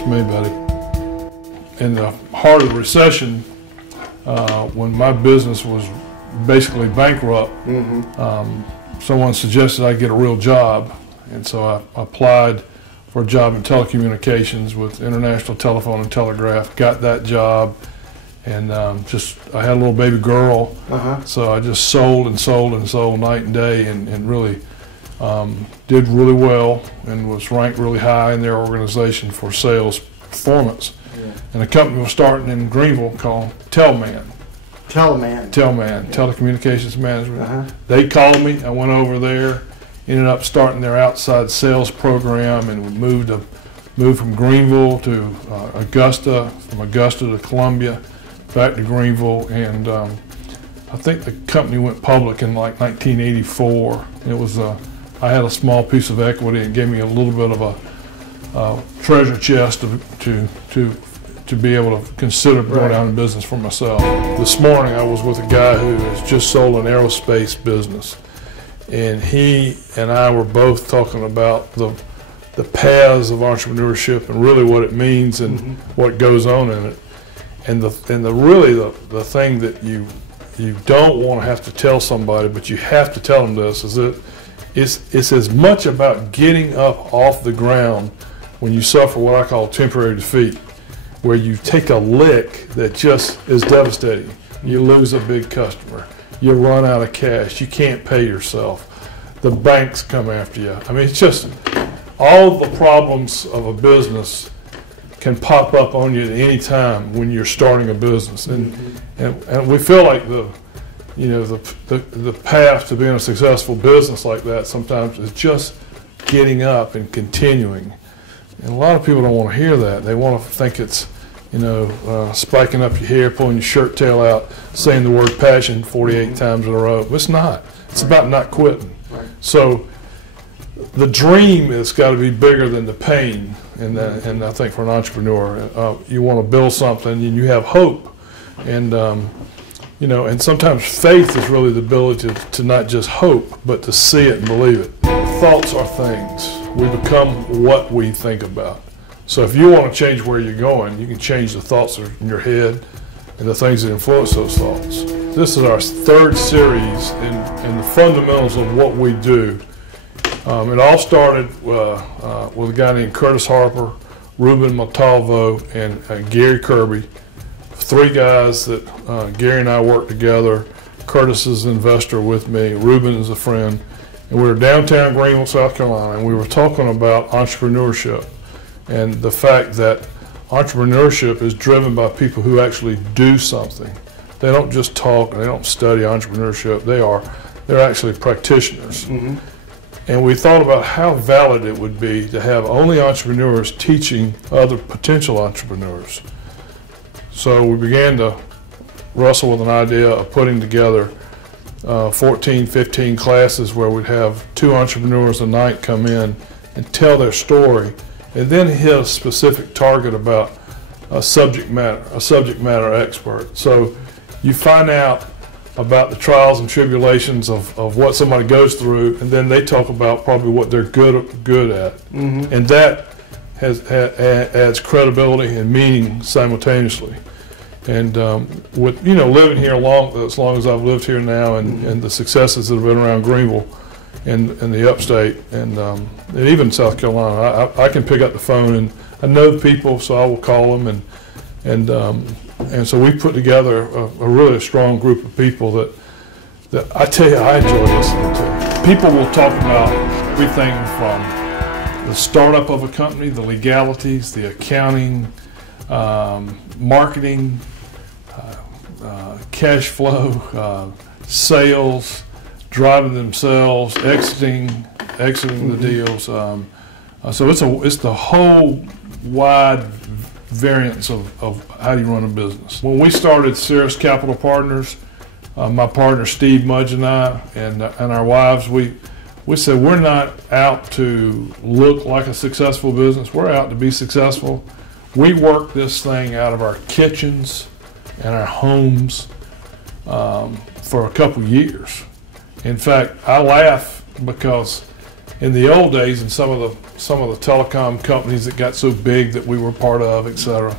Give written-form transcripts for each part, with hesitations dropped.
That's me, buddy. In the heart of the recession, when my business was basically bankrupt, someone suggested I get a real job, and so I applied for a job in telecommunications with International Telephone and Telegraph. Got that job, and I had a little baby girl, so I just sold and sold and sold night and day, and really did really well, and was ranked really high in their organization for sales performance. And a company was starting in Greenville called Telman, Telecommunications Management. They called me. I went over there, ended up starting their outside sales program, and we moved from Greenville to Augusta, from Augusta to Columbia, back to Greenville, and I think the company went public in like 1984. It was I had a small piece of equity and gave me a little bit of a treasure chest to be able to consider going out in business for myself. This morning I was with a guy who has just sold an aerospace business, and he and I were both talking about the paths of entrepreneurship and really what it means and what goes on in it. And the thing that you don't want to have to tell somebody, but you have to tell them this, is that it's as much about getting up off the ground when you suffer what I call temporary defeat, where you take a lick that just is devastating. You lose a big customer, you run out of cash, you can't pay yourself, the banks come after you. I mean, it's just all the problems of a business can pop up on you at any time when you're starting a business, and we feel like the path to being a successful business like that sometimes is just getting up and continuing. And a lot of people don't want to hear that. They want to think it's, spiking up your hair, pulling your shirt tail out, saying the word passion 48 times in a row. But it's not. It's about not quitting. So the dream has got to be bigger than the pain. And I think for an entrepreneur, you want to build something and you have hope. And and sometimes faith is really the ability to not just hope, but to see it and believe it. Thoughts are things. We become what we think about. So if you want to change where you're going, you can change the thoughts in your head and the things that influence those thoughts. This is our third series in the fundamentals of what we do. It all started with a guy named Curtis Harper, Ruben Montalvo, and Gary Kirby. Three guys that Gary and I worked together. Curtis is an investor with me. Ruben is a friend. And we were downtown Greenville, South Carolina, and we were talking about entrepreneurship and the fact that entrepreneurship is driven by people who actually do something. They don't just talk and they don't study entrepreneurship. They're actually practitioners. And we thought about how valid it would be to have only entrepreneurs teaching other potential entrepreneurs. So we began to wrestle with an idea of putting together 14, 15 classes where we'd have 2 entrepreneurs a night come in and tell their story, and then hit a specific target about a subject matter expert. So you find out about the trials and tribulations of what somebody goes through, and then they talk about probably what they're good at, and that adds credibility and meaning simultaneously. And with living here as long as I've lived here now, and the successes that have been around Greenville and the upstate and even South Carolina, I can pick up the phone and I know the people, so I will call them, and so we put together a really strong group of people that I tell you I enjoy listening to. People will talk about everything from the startup of a company, the legalities, the accounting, marketing, cash flow, sales, driving themselves, exiting the deals. So it's the whole wide variance of how do you run a business. When we started Cirrus Capital Partners, my partner Steve Mudge and I and our wives, we said we're not out to look like a successful business. We're out to be successful. We worked this thing out of our kitchens and our homes for a couple years. In fact, I laugh because in the old days, and some of the telecom companies that got so big that we were part of, et cetera,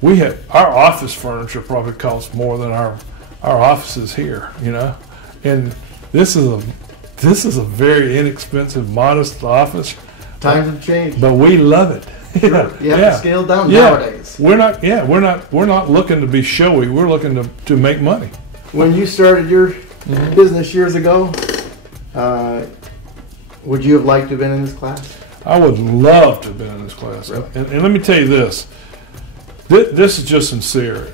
we had our office furniture probably cost more than our offices here, you know. And this is a very inexpensive, modest office. Times have changed, but we love it. Sure. You have to scale down nowadays. We're not looking to be showy. We're looking to make money. When you started your business years ago, would you have liked to have been in this class? I would love to have been in this class. Really? And let me tell you this. This is just sincere.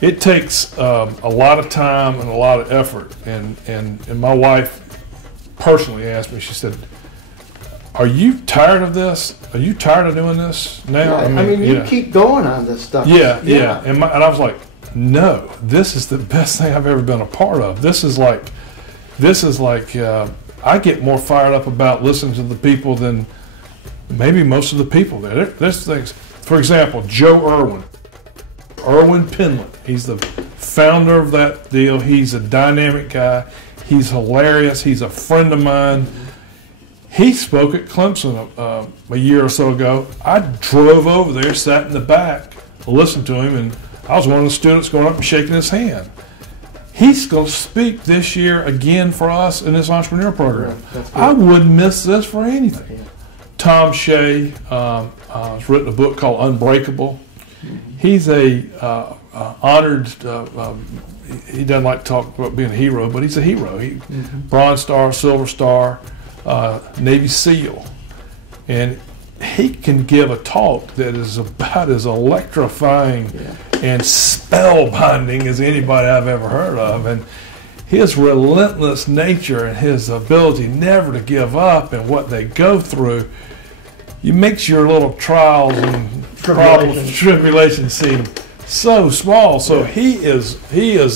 It takes a lot of time and a lot of effort. And my wife personally asked me, she said, "Are you tired of this? Are you tired of doing this now?" Yeah, I mean, you keep going on this stuff. Yeah. And I was like, no, this is the best thing I've ever been a part of. This is like I get more fired up about listening to the people than maybe most of the people there. There's things, for example, Joe Irwin Penland. He's the founder of that deal. He's a dynamic guy. He's hilarious. He's a friend of mine. He spoke at Clemson a year or so ago. I drove over there, sat in the back, listened to him, and I was one of the students going up and shaking his hand. He's going to speak this year again for us in this entrepreneur program. I wouldn't miss this for anything. Yeah. Tom Shea has written a book called Unbreakable. He's a honored, he doesn't like to talk about being a hero, but he's a hero. Bronze Star, Silver Star, Navy SEAL. And he can give a talk that is about as electrifying and spellbinding as anybody I've ever heard of. And his relentless nature and his ability never to give up and what they go through, it makes your little trials and tribulations seem so small. So he is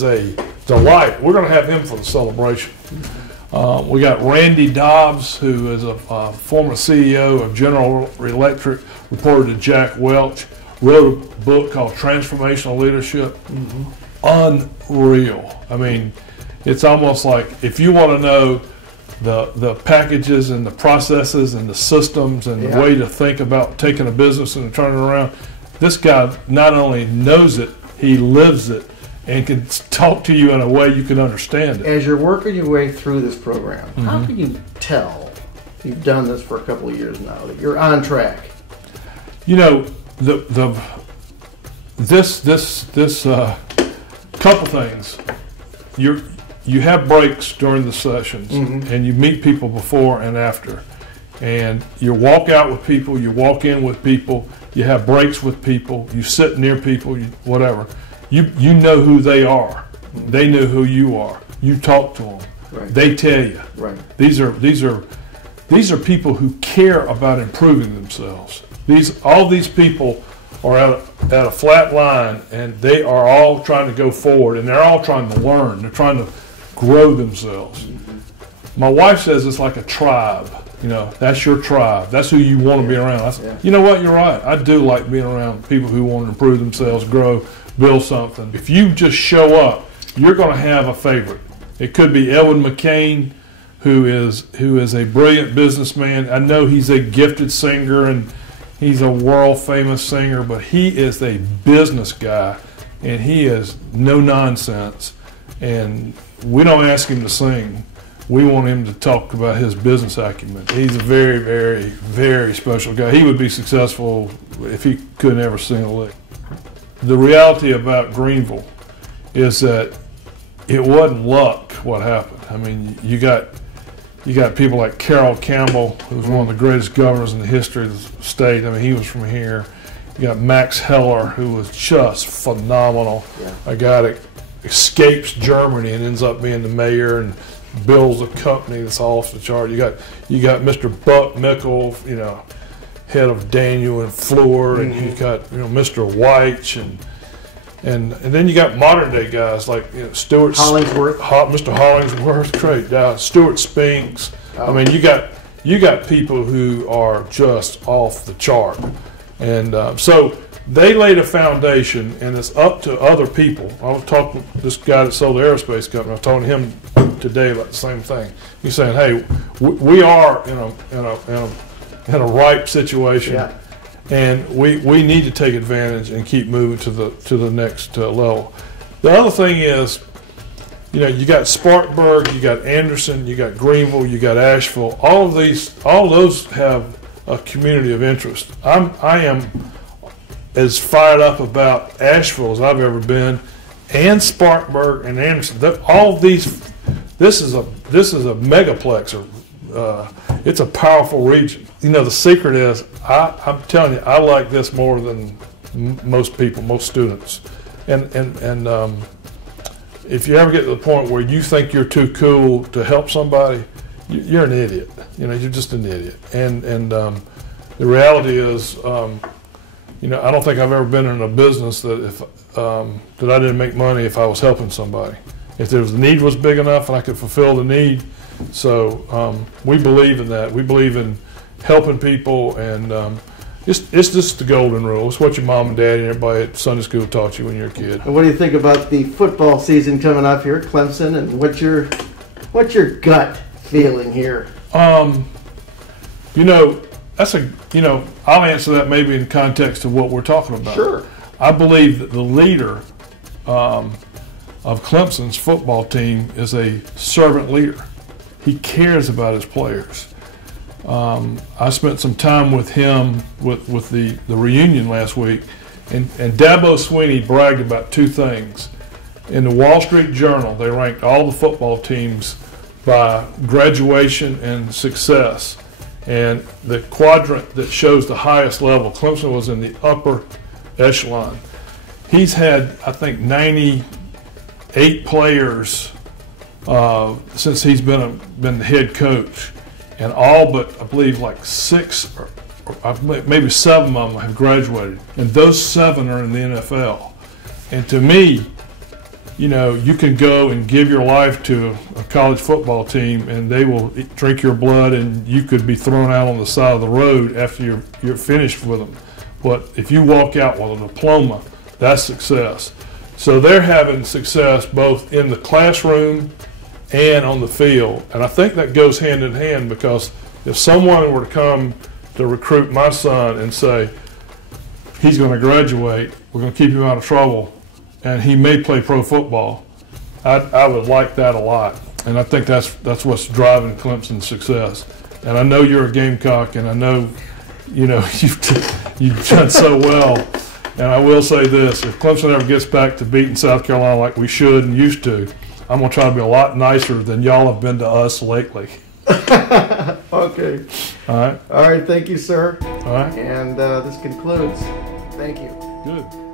a delight. We're going to have him for the celebration. We got Randy Dobbs, who is a former CEO of General Electric, reported to Jack Welch, wrote a book called Transformational Leadership. Unreal. I mean, it's almost like if you want to know the packages and the processes and the systems and the way to think about taking a business and turning it around, this guy not only knows it, he lives it and can talk to you in a way you can understand it. As you're working your way through this program, how can you tell, you've done this for a couple of years now, that you're on track? You know, this couple things. You have breaks during the sessions, and you meet people before and after, and you walk out with people, you walk in with people, you have breaks with people, you sit near people, whatever. You know who they are. They know who you are. You talk to them. Right. They tell you. Right. These are people who care about improving themselves. All these people are at a flat line, and they are all trying to go forward, and they're all trying to learn. They're trying to grow themselves. My wife says it's like a tribe. You know, that's your tribe. That's who you want to be around. You know what? You're right. I do like being around people who want to improve themselves, grow, build something. If you just show up, you're going to have a favorite. It could be Edwin McCain, who is a brilliant businessman. I know he's a gifted singer and he's a world famous singer, but he is a business guy and he is no nonsense. And we don't ask him to sing. We want him to talk about his business acumen. He's a very, very, very special guy. He would be successful if he could never sing a lick. The reality about Greenville is that it wasn't luck what happened. I mean, you got people like Carroll Campbell, who was one of the greatest governors in the history of the state. I mean, he was from here. You got Max Heller, who was just phenomenal. A guy that escapes Germany and ends up being the mayor and builds a company that's off the chart. You got Mr. Buck Mickle, you know, head of Daniel and Fleur, and you got Mr. Weich, and then you got modern day guys like Stuart Hollingsworth, Mr. Hollingsworth, great guy, Stuart Spinks. I mean, you got people who are just off the chart, and so they laid a foundation, and it's up to other people. I was talking to this guy that sold the aerospace company. I was talking to today about the same thing. You're saying, hey, we are in a ripe situation, Yeah. and we need to take advantage and keep moving to the next level. The other thing is, you got Spartanburg, you got Anderson, you got Greenville, you got Asheville. All of those have a community of interest. I am as fired up about Asheville as I've ever been, and Spartanburg and Anderson. All of these, this is a megaplex. It's a powerful region. The secret is, I'm telling you, I like this more than most people, most students, and if you ever get to the point where you think you're too cool to help somebody, you're an idiot. You're just an idiot. And the reality is, I don't think I've ever been in a business that that I didn't make money if I was helping somebody. If the need was big enough and I could fulfill the need. So we believe in that. We believe in helping people, and it's just the golden rule. It's what your mom and dad and everybody at Sunday school taught you when you were a kid. And what do you think about the football season coming up here at Clemson, and what's your gut feeling here? I'll answer that maybe in context of what we're talking about. Sure. I believe that the leader of Clemson's football team is a servant leader. He cares about his players. I spent some time with him with the reunion last week, and Dabo Swinney bragged about two things. In the Wall Street Journal, they ranked all the football teams by graduation and success. And the quadrant that shows the highest level, Clemson was in the upper echelon. He's had, I think, 98 players since he's been the head coach, and all but, I believe, like 6 or maybe 7 of them have graduated, and those 7 are in the NFL. And to me, you can go and give your life to a college football team, and they will drink your blood, and you could be thrown out on the side of the road after you're finished with them. But if you walk out with a diploma, that's success. So they're having success both in the classroom and on the field. And I think that goes hand in hand, because if someone were to come to recruit my son and say, he's going to graduate, we're going to keep him out of trouble, and he may play pro football, I would like that a lot. And I think that's what's driving Clemson's success. And I know you're a Gamecock, and I know you've done so well. And I will say this: if Clemson ever gets back to beating South Carolina like we should and used to, I'm going to try to be a lot nicer than y'all have been to us lately. Okay. All right. All right. Thank you, sir. All right. And this concludes. Thank you. Good.